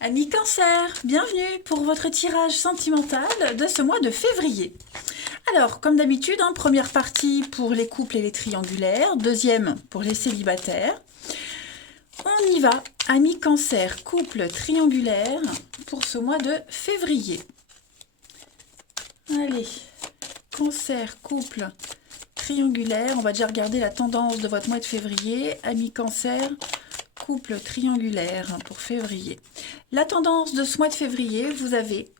Amis Cancer, bienvenue pour votre tirage sentimental de ce mois de février. Alors, comme d'habitude, première partie pour les couples et les triangulaires, deuxième pour les célibataires. On y va, amis Cancer, couple triangulaire pour ce mois de février. Allez, Cancer, couple triangulaire, on va déjà regarder la tendance de votre mois de février. Amis Cancer, couple triangulaire pour février. La tendance de ce mois de février, vous avez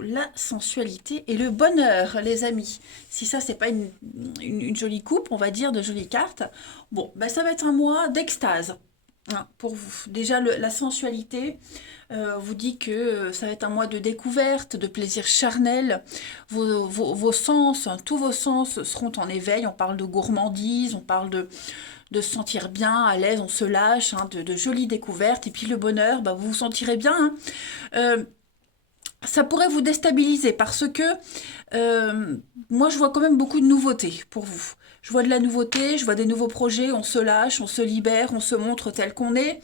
la sensualité et le bonheur, les amis. Si ça, c'est pas une jolie coupe, on va dire, de jolies cartes. Bon, ben, ça va être un mois d'extase pour vous. Déjà, la sensualité vous dit que ça va être un mois de découverte, de plaisir charnel. Vos sens, tous vos sens seront en éveil. On parle de gourmandise, on parle de se sentir bien, à l'aise, on se lâche, de jolies découvertes. Et puis le bonheur, bah, vous vous sentirez bien. Ça pourrait vous déstabiliser parce que moi, je vois quand même beaucoup de nouveautés pour vous. Je vois de la nouveauté, je vois des nouveaux projets, on se lâche, on se libère, on se montre tel qu'on est.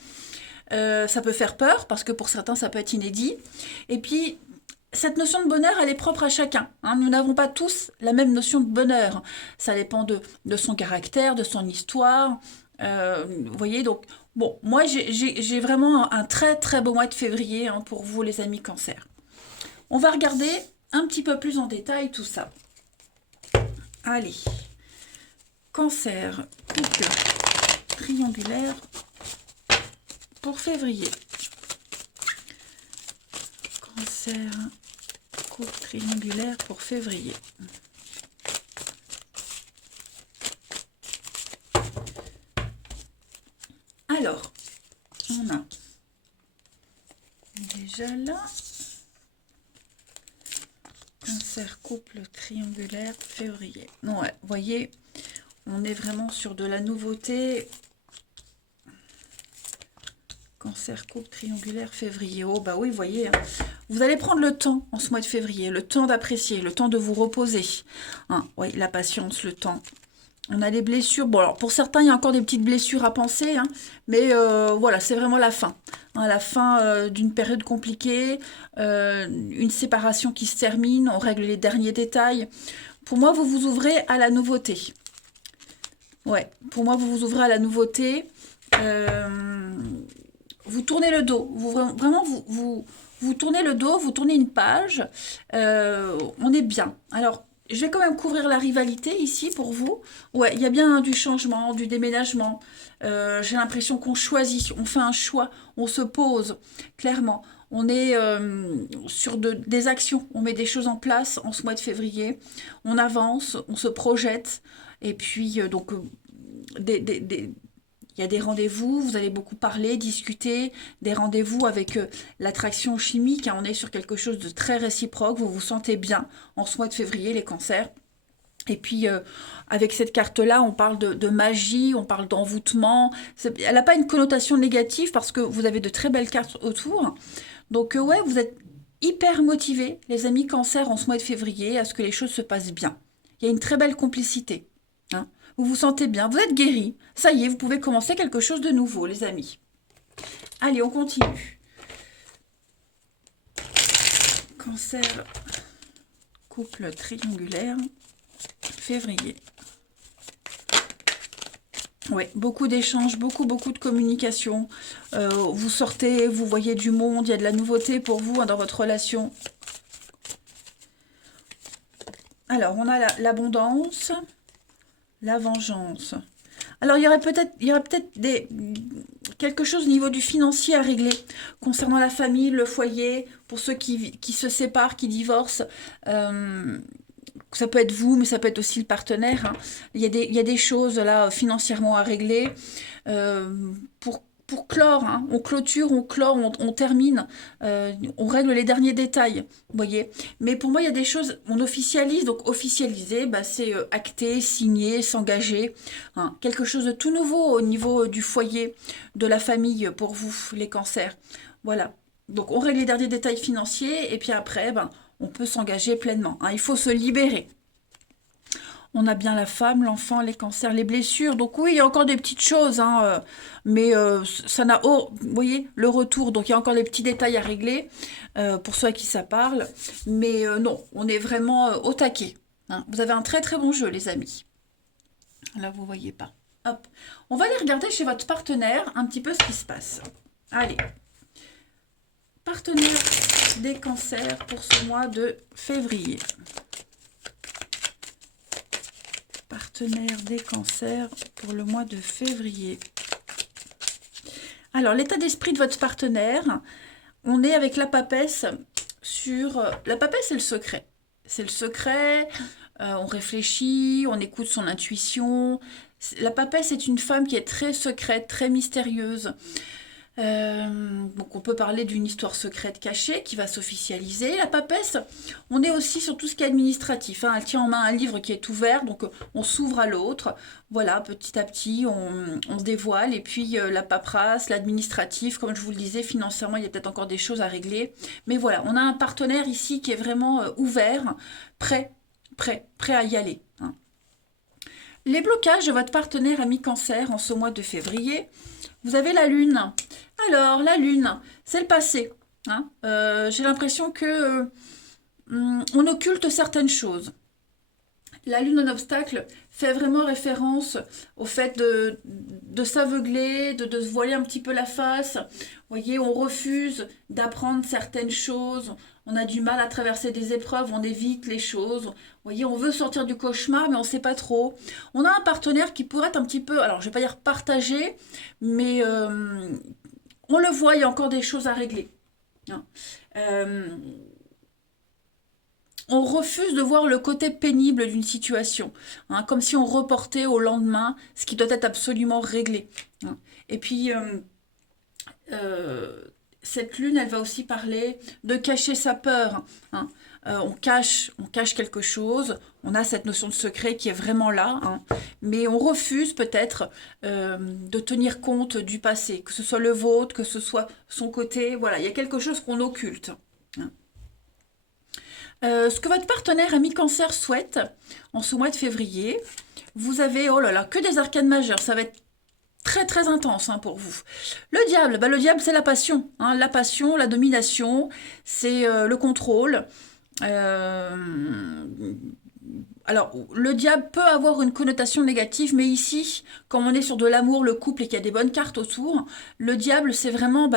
Ça peut faire peur parce que pour certains, ça peut être inédit. Et puis, cette notion de bonheur, elle est propre à chacun. Nous n'avons pas tous la même notion de bonheur. Ça dépend de son caractère, de son histoire. Vous voyez, donc, bon, moi, j'ai vraiment un très, très beau mois de février pour vous, les amis Cancer. On va regarder un petit peu plus en détail tout ça. Allez. Cancer, couple triangulaire pour février. Cancer, coupe triangulaire pour février. Alors, on a déjà là Cancer, couple triangulaire, février. Ouais, vous voyez, on est vraiment sur de la nouveauté. Cancer, couple triangulaire, février. Oh, bah oui, vous voyez, vous allez prendre le temps en ce mois de février, le temps d'apprécier, le temps de vous reposer. Oui, la patience, le temps. On a des blessures. Bon, alors pour certains, il y a encore des petites blessures à penser, mais voilà, c'est vraiment la fin. La fin d'une période compliquée, une séparation qui se termine, on règle les derniers détails. Pour moi, vous vous ouvrez à la nouveauté. Ouais, pour moi, vous vous ouvrez à la nouveauté. Vous tournez le dos. Vraiment, vous tournez le dos, vous tournez une page. On est bien. Alors, je vais quand même couvrir la rivalité ici pour vous. Ouais, il y a bien du changement, du déménagement. J'ai l'impression qu'on choisit, on fait un choix, on se pose, clairement. On est sur des actions, on met des choses en place en ce mois de février. On avance, on se projette. Et puis, il y a des rendez-vous, vous allez beaucoup parler, discuter, des rendez-vous avec l'attraction chimique. On est sur quelque chose de très réciproque, vous vous sentez bien en ce mois de février, les cancers. Et puis, avec cette carte-là, on parle de magie, on parle d'envoûtement. Elle n'a pas une connotation négative parce que vous avez de très belles cartes autour. Donc, ouais, vous êtes hyper motivés, les amis Cancer, en ce mois de février, à ce que les choses se passent bien. Il y a une très belle complicité. Vous vous sentez bien, vous êtes guéris. Ça y est, vous pouvez commencer quelque chose de nouveau, les amis. Allez, on continue. Cancer, couple triangulaire, février. Oui, beaucoup d'échanges, beaucoup de communication. Vous sortez, vous voyez du monde, il y a de la nouveauté pour vous dans votre relation. Alors, on a l'abondance, la vengeance. Alors, il y aurait peut-être quelque chose au niveau du financier à régler concernant la famille, le foyer, pour ceux qui se séparent, qui divorcent. Ça peut être vous, mais ça peut être aussi le partenaire. Il y a des choses là financièrement à régler pour clore. On clôture, on clore, on termine, on règle les derniers détails, vous voyez. Mais pour moi, il y a des choses, on officialise. Donc officialiser, c'est acter, signer, s'engager. Quelque chose de tout nouveau au niveau du foyer, de la famille pour vous, les cancers. Voilà. Donc on règle les derniers détails financiers et puis après, on peut s'engager pleinement. Il faut se libérer. On a bien la femme, l'enfant, les cancers, les blessures. Donc oui, il y a encore des petites choses, hein, mais ça n'a... Oh, vous voyez, le retour. Donc il y a encore des petits détails à régler pour ceux à qui ça parle. Mais non, on est vraiment au taquet, hein. Vous avez un très très bon jeu, les amis. Là, vous voyez pas. Hop. On va aller regarder chez votre partenaire un petit peu ce qui se passe. Allez. Partenaire des cancers pour ce mois de février. Partenaire des cancers pour le mois de février. Alors, l'état d'esprit de votre partenaire, on est avec la papesse sur... La papesse, c'est le secret. C'est le secret, on réfléchit, on écoute son intuition. La papesse est une femme qui est très secrète, très mystérieuse. Donc on peut parler d'une histoire secrète cachée qui va s'officialiser. La papesse, on est aussi sur tout ce qui est administratif, hein. Elle tient en main un livre qui est ouvert, donc on s'ouvre à l'autre. Voilà, petit à petit, on se dévoile. Et puis la paperasse, l'administratif, comme je vous le disais, financièrement, il y a peut-être encore des choses à régler. Mais voilà, on a un partenaire ici qui est vraiment ouvert, prêt à y aller, hein. Les blocages de votre partenaire ami cancer en ce mois de février, vous avez la lune. Alors, la lune, c'est le passé, hein. J'ai l'impression que on occulte certaines choses. La lune en obstacle fait vraiment référence au fait de s'aveugler, de se voiler un petit peu la face. Vous voyez, on refuse d'apprendre certaines choses. On a du mal à traverser des épreuves, on évite les choses. Vous voyez, on veut sortir du cauchemar, mais on ne sait pas trop. On a un partenaire qui pourrait être un petit peu, alors je ne vais pas dire partagé, mais on le voit, il y a encore des choses à régler, hein. On refuse de voir le côté pénible d'une situation, hein, comme si on reportait au lendemain ce qui doit être absolument réglé, hein. Et puis, cette lune, elle va aussi parler de cacher sa peur, hein. On cache quelque chose, on a cette notion de secret qui est vraiment là, hein, mais on refuse peut-être de tenir compte du passé, que ce soit le vôtre, que ce soit son côté, voilà, il y a quelque chose qu'on occulte, hein. Ce que votre partenaire ami cancer souhaite en ce mois de février, vous avez, oh là là, que des arcanes majeures, ça va être très très intense, hein, pour vous. Le diable c'est la passion, hein, la passion, la domination, c'est le contrôle. Alors, le diable peut avoir une connotation négative, mais ici, quand on est sur de l'amour, le couple et qu'il y a des bonnes cartes autour, le diable c'est vraiment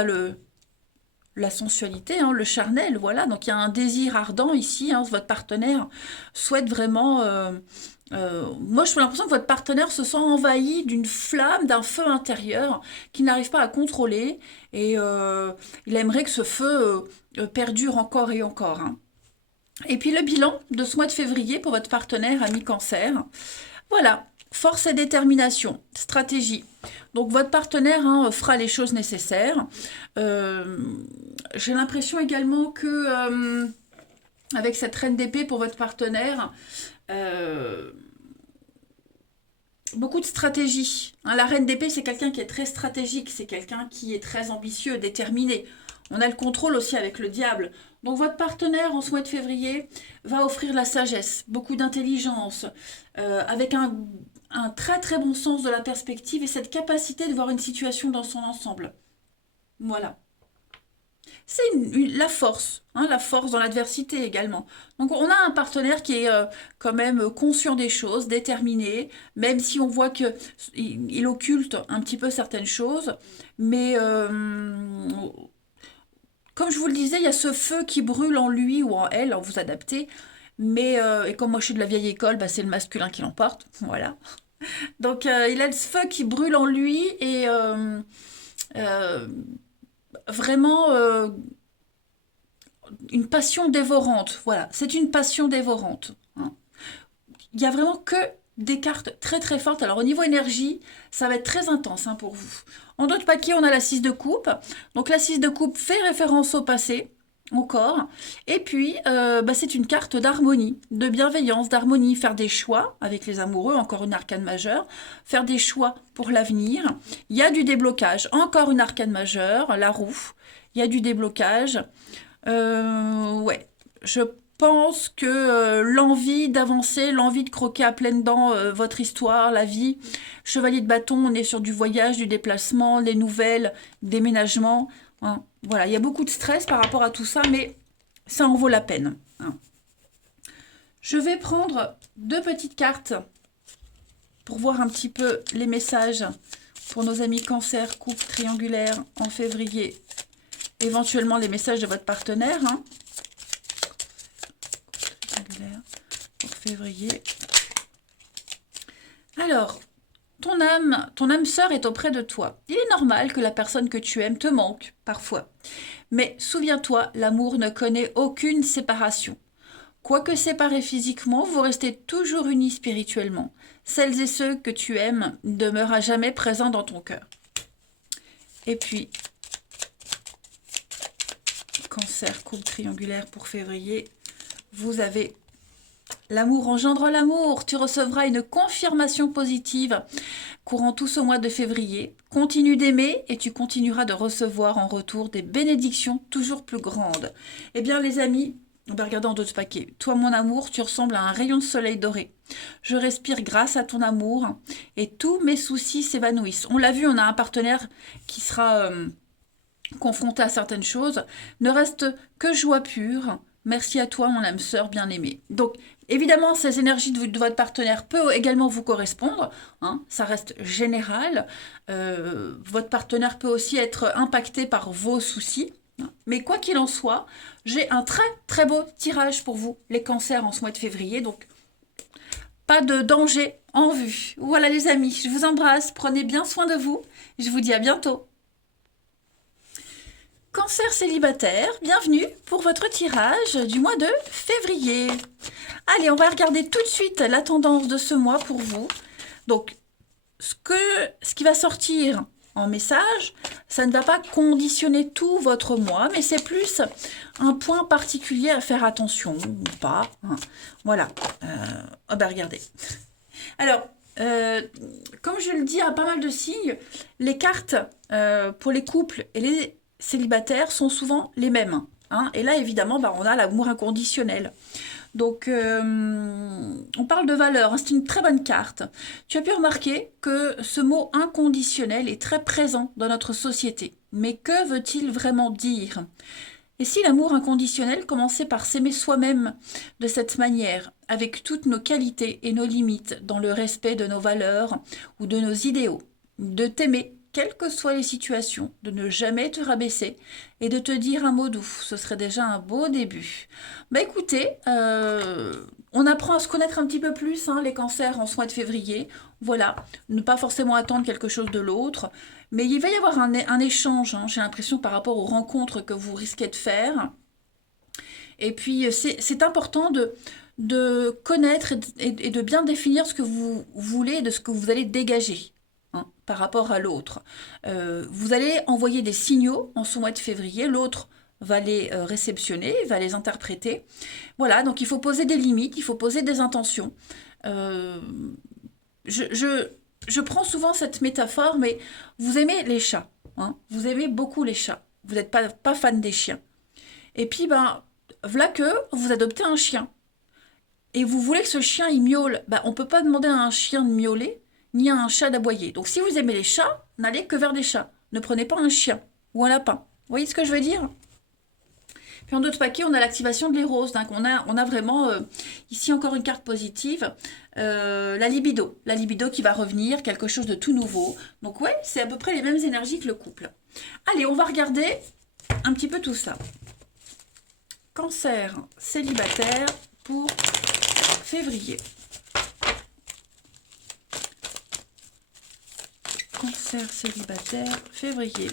la sensualité, hein, le charnel, voilà. Donc il y a un désir ardent ici, hein, votre partenaire souhaite vraiment... moi, j'ai l'impression que votre partenaire se sent envahi d'une flamme, d'un feu intérieur qu'il n'arrive pas à contrôler. Et il aimerait que ce feu perdure encore et encore, hein. Et puis le bilan de ce mois de février pour votre partenaire ami cancer. Voilà, force et détermination, stratégie. Donc votre partenaire, hein, fera les choses nécessaires. J'ai l'impression également que avec cette reine d'épée pour votre partenaire, beaucoup de stratégie, hein. La reine d'épée, c'est quelqu'un qui est très stratégique, c'est quelqu'un qui est très ambitieux, déterminé. On a le contrôle aussi avec le diable. Donc votre partenaire en ce mois de février va offrir la sagesse, beaucoup d'intelligence, avec un très très bon sens de la perspective et cette capacité de voir une situation dans son ensemble. Voilà. C'est la force, hein, la force dans l'adversité également. Donc on a un partenaire qui est quand même conscient des choses, déterminé, même si on voit que il occulte un petit peu certaines choses, mais comme je vous le disais, il y a ce feu qui brûle en lui ou en elle, en vous adaptez, mais et comme moi je suis de la vieille école, bah, c'est le masculin qui l'emporte, voilà. Donc il a le feu qui brûle en lui et euh, vraiment une passion dévorante. Voilà, c'est une passion dévorante, hein. Il n'y a vraiment que des cartes très très fortes. Alors au niveau énergie, ça va être très intense, hein, pour vous. En d'autres paquets, on a la 6 de coupe. Donc la 6 de coupe fait référence au passé, encore. Et puis, c'est une carte d'harmonie, de bienveillance, d'harmonie. Faire des choix avec les amoureux, encore une arcane majeure. Faire des choix pour l'avenir. Il y a du déblocage, encore une arcane majeure, la roue. Il y a du déblocage. Ouais, je pense que l'envie d'avancer, l'envie de croquer à pleines dents votre histoire, la vie. Chevalier de bâton, on est sur du voyage, du déplacement, des nouvelles, déménagement. Hein. Voilà, il y a beaucoup de stress par rapport à tout ça, mais ça en vaut la peine. Hein. Je vais prendre 2 petites cartes pour voir un petit peu les messages pour nos amis cancer, couple triangulaire en février. Éventuellement les messages de votre partenaire. Hein. Pour février. Alors, ton âme sœur est auprès de toi. Il est normal que la personne que tu aimes te manque, parfois. Mais souviens-toi, l'amour ne connaît aucune séparation. Quoique séparés physiquement, vous restez toujours unis spirituellement. Celles et ceux que tu aimes demeurent à jamais présents dans ton cœur. Et puis, cancer, couple triangulaire pour février, vous avez l'amour engendre l'amour. Tu recevras une confirmation positive courant tout ce mois de février. Continue d'aimer et tu continueras de recevoir en retour des bénédictions toujours plus grandes. Eh bien les amis, on va regarder en d'autres paquets. Toi mon amour, tu ressembles à un rayon de soleil doré. Je respire grâce à ton amour et tous mes soucis s'évanouissent. On l'a vu, on a un partenaire qui sera confronté à certaines choses. Ne reste que joie pure. Merci à toi, mon âme sœur bien-aimée. Donc, évidemment, ces énergies de votre partenaire peuvent également vous correspondre. Hein, ça reste général. Votre partenaire peut aussi être impacté par vos soucis. Mais quoi qu'il en soit, j'ai un très très beau tirage pour vous, les cancers en ce mois de février. Donc, pas de danger en vue. Voilà les amis, je vous embrasse. Prenez bien soin de vous. Je vous dis à bientôt. Cancer célibataire, bienvenue pour votre tirage du mois de février. Allez, on va regarder tout de suite la tendance de ce mois pour vous. Donc, ce qui va sortir en message, ça ne va pas conditionner tout votre mois, mais c'est plus un point particulier à faire attention ou pas. Hein. Voilà. Regardez. Alors, comme je le dis à pas mal de signes, les cartes pour les couples et les célibataires sont souvent les mêmes. Hein. Et là, évidemment, on a l'amour inconditionnel. Donc, on parle de valeur. Hein. C'est une très bonne carte. Tu as pu remarquer que ce mot inconditionnel est très présent dans notre société. Mais que veut-il vraiment dire ? Et si l'amour inconditionnel commençait par s'aimer soi-même de cette manière, avec toutes nos qualités et nos limites, dans le respect de nos valeurs ou de nos idéaux, de t'aimer quelles que soient les situations, de ne jamais te rabaisser et de te dire un mot doux. Ce serait déjà un beau début. Écoutez, on apprend à se connaître un petit peu plus, hein, les cancers en ce mois de février. Voilà, ne pas forcément attendre quelque chose de l'autre. Mais il va y avoir un échange, hein, j'ai l'impression, par rapport aux rencontres que vous risquez de faire. Et puis, c'est important de connaître et de bien définir ce que vous voulez et de ce que vous allez dégager. Hein, par rapport à l'autre. Vous allez envoyer des signaux en ce mois de février, l'autre va les réceptionner, va les interpréter. Voilà, donc il faut poser des limites, il faut poser des intentions. Je prends souvent cette métaphore, mais vous aimez les chats, hein, vous aimez beaucoup les chats, vous n'êtes pas fan des chiens. Et puis, voilà que vous adoptez un chien. Et vous voulez que ce chien, il miaule. On ne peut pas demander à un chien de miauler, ni à un chat d'aboyer. Donc si vous aimez les chats, n'allez que vers des chats. Ne prenez pas un chien ou un lapin. Vous voyez ce que je veux dire ? Puis en d'autres paquets, on a l'activation de l'éros. Donc on a vraiment, ici encore une carte positive, la libido. La libido qui va revenir, quelque chose de tout nouveau. Donc ouais, c'est à peu près les mêmes énergies que le couple. Allez, on va regarder un petit peu tout ça. Cancer célibataire pour février. Cancer célibataire, février.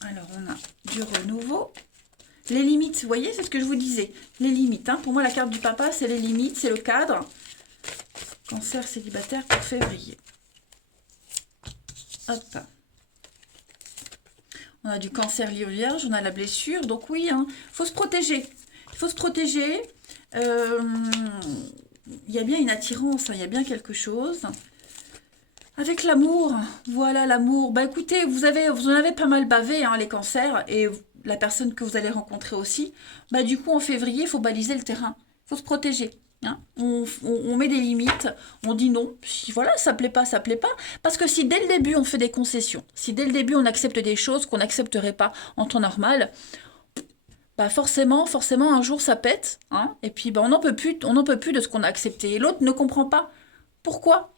Alors, on a du renouveau. Les limites, vous voyez, c'est ce que je vous disais. Les limites, hein. Pour moi, la carte du papa, c'est les limites, c'est le cadre. Cancer célibataire pour février. Hop. On a du cancer lié vierge, on a la blessure. Donc oui, hein, faut se protéger. Il faut se protéger. Il y a bien une attirance, hein, il y a bien quelque chose. Avec l'amour, voilà l'amour. Écoutez, vous en avez pas mal bavé, hein, les cancers, et la personne que vous allez rencontrer aussi, bah du coup en février, il faut baliser le terrain, il faut se protéger. Hein. On met des limites, on dit non, si voilà, ça plaît pas, ça plaît pas. Parce que si dès le début on fait des concessions, si dès le début on accepte des choses qu'on n'accepterait pas en temps normal, bah forcément, un jour ça pète, hein, et puis bah, on n'en peut plus de ce qu'on a accepté. Et l'autre ne comprend pas. Pourquoi?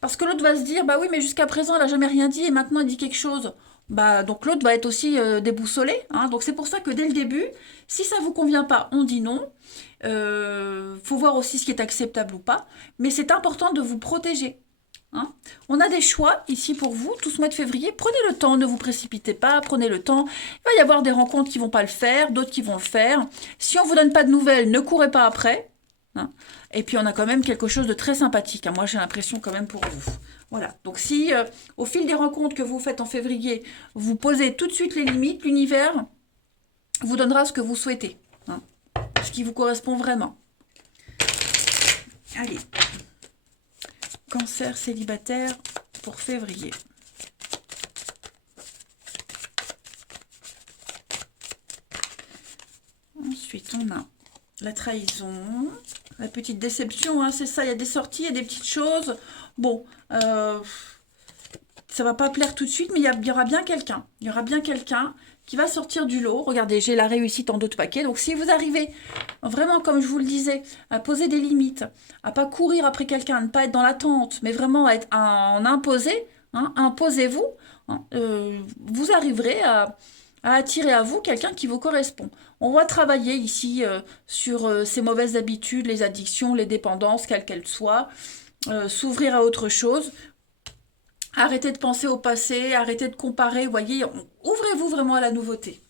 Parce que l'autre va se dire, bah oui, mais jusqu'à présent, elle a jamais rien dit et maintenant elle dit quelque chose. Bah, donc l'autre va être aussi déboussolé. Hein. Donc c'est pour ça que dès le début, si ça vous convient pas, on dit non. Faut voir aussi ce qui est acceptable ou pas. Mais c'est important de vous protéger. Hein. On a des choix ici pour vous, tout ce mois de février. Prenez le temps, ne vous précipitez pas, prenez le temps. Il va y avoir des rencontres qui vont pas le faire, d'autres qui vont le faire. Si on vous donne pas de nouvelles, ne courez pas après. Hein. Et puis on a quand même quelque chose de très sympathique. Hein. Moi j'ai l'impression quand même pour vous. Voilà. Donc si au fil des rencontres que vous faites en février, vous posez tout de suite les limites, l'univers vous donnera ce que vous souhaitez. Hein. Ce qui vous correspond vraiment. Allez. Cancer célibataire pour février. Ensuite, on a la trahison, la petite déception, hein, c'est ça, il y a des sorties, il y a des petites choses. Bon, ça va pas plaire tout de suite, mais il y aura bien quelqu'un. Il y aura bien quelqu'un qui va sortir du lot. Regardez, j'ai la réussite en d'autres paquets. Donc, si vous arrivez vraiment, comme je vous le disais, à poser des limites, à pas courir après quelqu'un, à ne pas être dans l'attente, mais vraiment en imposer, hein, imposez-vous, hein, vous arriverez à attirer à vous quelqu'un qui vous correspond. On va travailler ici sur ces mauvaises habitudes, les addictions, les dépendances, quelles qu'elles soient, s'ouvrir à autre chose. Arrêtez de penser au passé, arrêtez de comparer, voyez, ouvrez-vous vraiment à la nouveauté.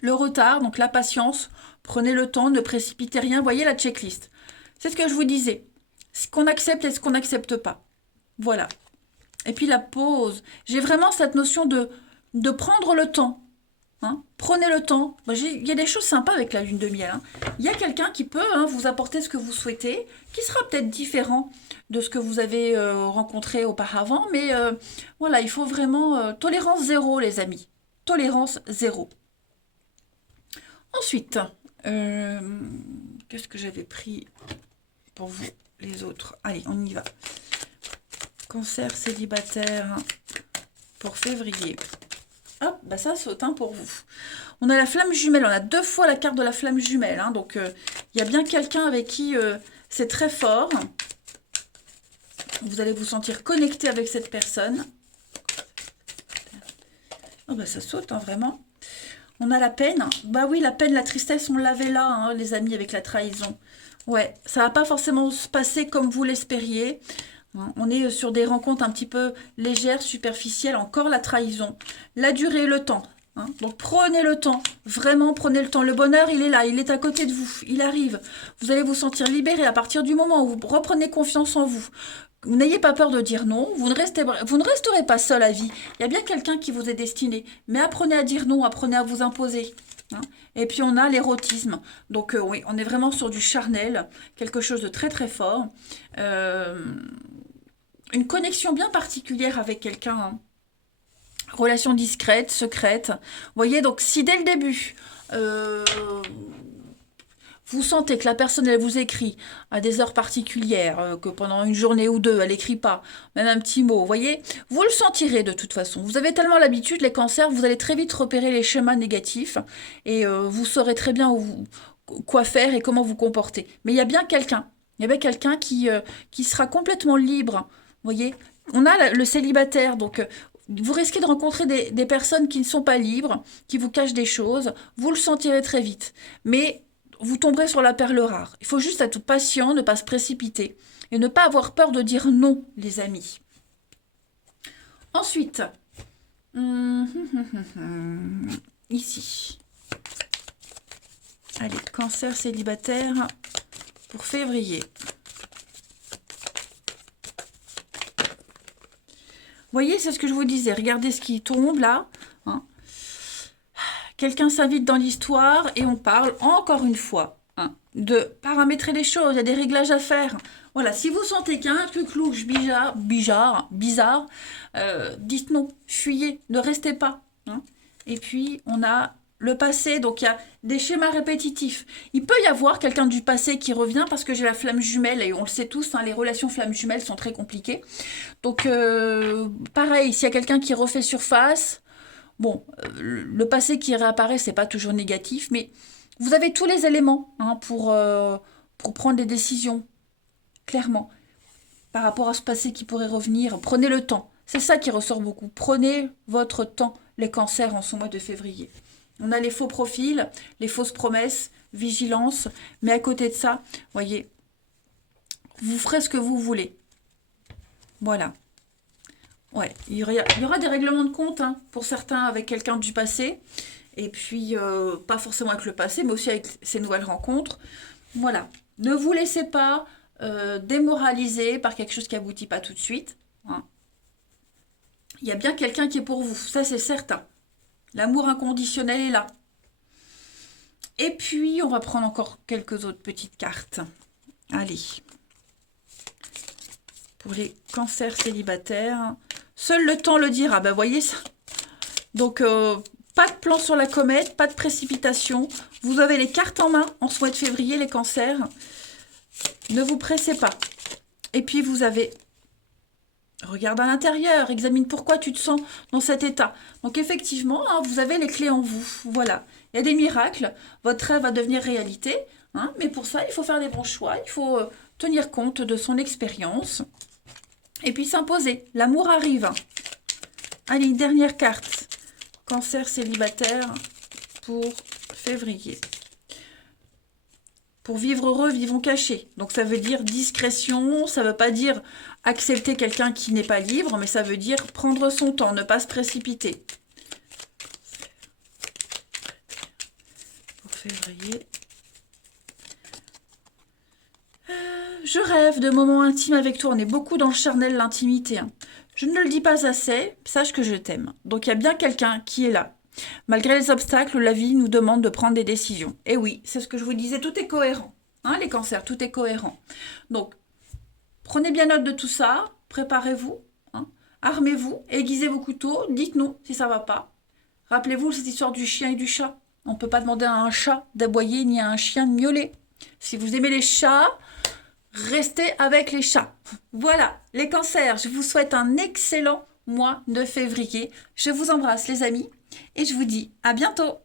Le retard, donc la patience, prenez le temps, ne précipitez rien, voyez la checklist. C'est ce que je vous disais, ce qu'on accepte et ce qu'on n'accepte pas. Voilà. Et puis la pause, j'ai vraiment cette notion de prendre le temps. Hein, prenez le temps. Il y a des choses sympas avec la lune de miel. Hein. Il y a quelqu'un qui peut vous apporter ce que vous souhaitez, qui sera peut-être différent de ce que vous avez rencontré auparavant. Mais voilà, il faut vraiment... tolérance zéro, les amis. Tolérance zéro. Ensuite, qu'est-ce que j'avais pris pour vous, les autres? Allez, on y va. Cancer célibataire pour février. Hop, bah ça saute hein, pour vous. On a la flamme jumelle, on a 2 fois la carte de la flamme jumelle. Hein, donc, il y a bien quelqu'un avec qui c'est très fort. Vous allez vous sentir connecté avec cette personne. Oh bah ça saute, hein, vraiment. On a la peine. Bah oui, la peine, la tristesse, on l'avait là, hein, les amis, avec la trahison. Ouais, ça va pas forcément se passer comme vous l'espériez. On est sur des rencontres un petit peu légères, superficielles, encore la trahison. La durée, le temps. Hein. Donc prenez le temps, vraiment prenez le temps. Le bonheur, il est là, il est à côté de vous, il arrive. Vous allez vous sentir libéré à partir du moment où vous reprenez confiance en vous. N'ayez pas peur de dire non, vous ne resterez pas seul à vie. Il y a bien quelqu'un qui vous est destiné, mais apprenez à dire non, apprenez à vous imposer. Hein. Et puis on a l'érotisme. Donc oui, on est vraiment sur du charnel, quelque chose de très très fort. Une connexion bien particulière avec quelqu'un. Hein. Relation discrète, secrète. Vous voyez, donc si dès le début, vous sentez que la personne, elle vous écrit à des heures particulières, que pendant une journée ou deux, elle n'écrit pas, même un petit mot, vous voyez, vous le sentirez de toute façon. Vous avez tellement l'habitude, les cancers, vous allez très vite repérer les schémas négatifs et vous saurez très bien quoi faire et comment vous comporter. Mais il y a bien quelqu'un. Il y avait quelqu'un qui sera complètement libre. Vous voyez, on a le célibataire, donc vous risquez de rencontrer des personnes qui ne sont pas libres, qui vous cachent des choses. Vous le sentirez très vite. Mais vous tomberez sur la perle rare. Il faut juste être patient, ne pas se précipiter et ne pas avoir peur de dire non, les amis. Ensuite, ici. Allez, cancer célibataire pour février. Vous voyez, c'est ce que je vous disais. Regardez ce qui tombe là. Hein. Quelqu'un s'invite dans l'histoire et on parle encore une fois de paramétrer les choses. Il y a des réglages à faire. Voilà, si vous sentez qu'il y a un truc louche, bizarre, dites non, fuyez, ne restez pas. Hein. Et puis, on a le passé. Donc, il y a des schémas répétitifs. Il peut y avoir quelqu'un du passé qui revient parce que j'ai la flamme jumelle. Et on le sait tous, hein, les relations flammes jumelles sont très compliquées. Donc, pareil, s'il y a quelqu'un qui refait surface, bon, le passé qui réapparaît, c'est pas toujours négatif. Mais vous avez tous les éléments, hein, pour prendre des décisions, clairement. Par rapport à ce passé qui pourrait revenir, prenez le temps. C'est ça qui ressort beaucoup. Prenez votre temps, les cancers, en ce mois de février. On a les faux profils, les fausses promesses, vigilance. Mais à côté de ça, voyez, vous ferez ce que vous voulez. Voilà. Ouais, il y aura des règlements de compte, hein, pour certains avec quelqu'un du passé. Et puis, pas forcément avec le passé, mais aussi avec ces nouvelles rencontres. Voilà. Ne vous laissez pas démoraliser par quelque chose qui aboutit pas tout de suite, hein. Il y a bien quelqu'un qui est pour vous, ça c'est certain. L'amour inconditionnel est là. Et puis, on va prendre encore quelques autres petites cartes. Allez. Pour les cancers célibataires. Seul le temps le dira. Ben, voyez ça. Donc, pas de plan sur la comète, pas de précipitation. Vous avez les cartes en main en ce mois de février, les cancers. Ne vous pressez pas. Et puis, vous avez... Regarde à l'intérieur, examine pourquoi tu te sens dans cet état. Donc effectivement, hein, vous avez les clés en vous. Voilà, il y a des miracles. Votre rêve va devenir réalité. Hein, mais pour ça, il faut faire des bons choix. Il faut tenir compte de son expérience. Et puis s'imposer. L'amour arrive. Allez, une dernière carte. Cancer célibataire pour février. Pour vivre heureux, vivons cachés. Donc ça veut dire discrétion, ça ne veut pas dire accepter quelqu'un qui n'est pas libre, mais ça veut dire prendre son temps, ne pas se précipiter. Pour février. Je rêve de moments intimes avec toi. On est beaucoup dans le charnel, l'intimité, hein. Je ne le dis pas assez, sache que je t'aime. Donc il y a bien quelqu'un qui est là. Malgré les obstacles, la vie nous demande de prendre des décisions. Et oui, c'est ce que je vous disais, tout est cohérent. Hein, les cancers, tout est cohérent. Donc, prenez bien note de tout ça, préparez-vous, hein, armez-vous, aiguisez vos couteaux, dites-nous si ça ne va pas. Rappelez-vous cette histoire du chien et du chat. On ne peut pas demander à un chat d'aboyer ni à un chien de miauler. Si vous aimez les chats, restez avec les chats. Voilà, les cancers, je vous souhaite un excellent mois de février. Je vous embrasse les amis. Et je vous dis à bientôt!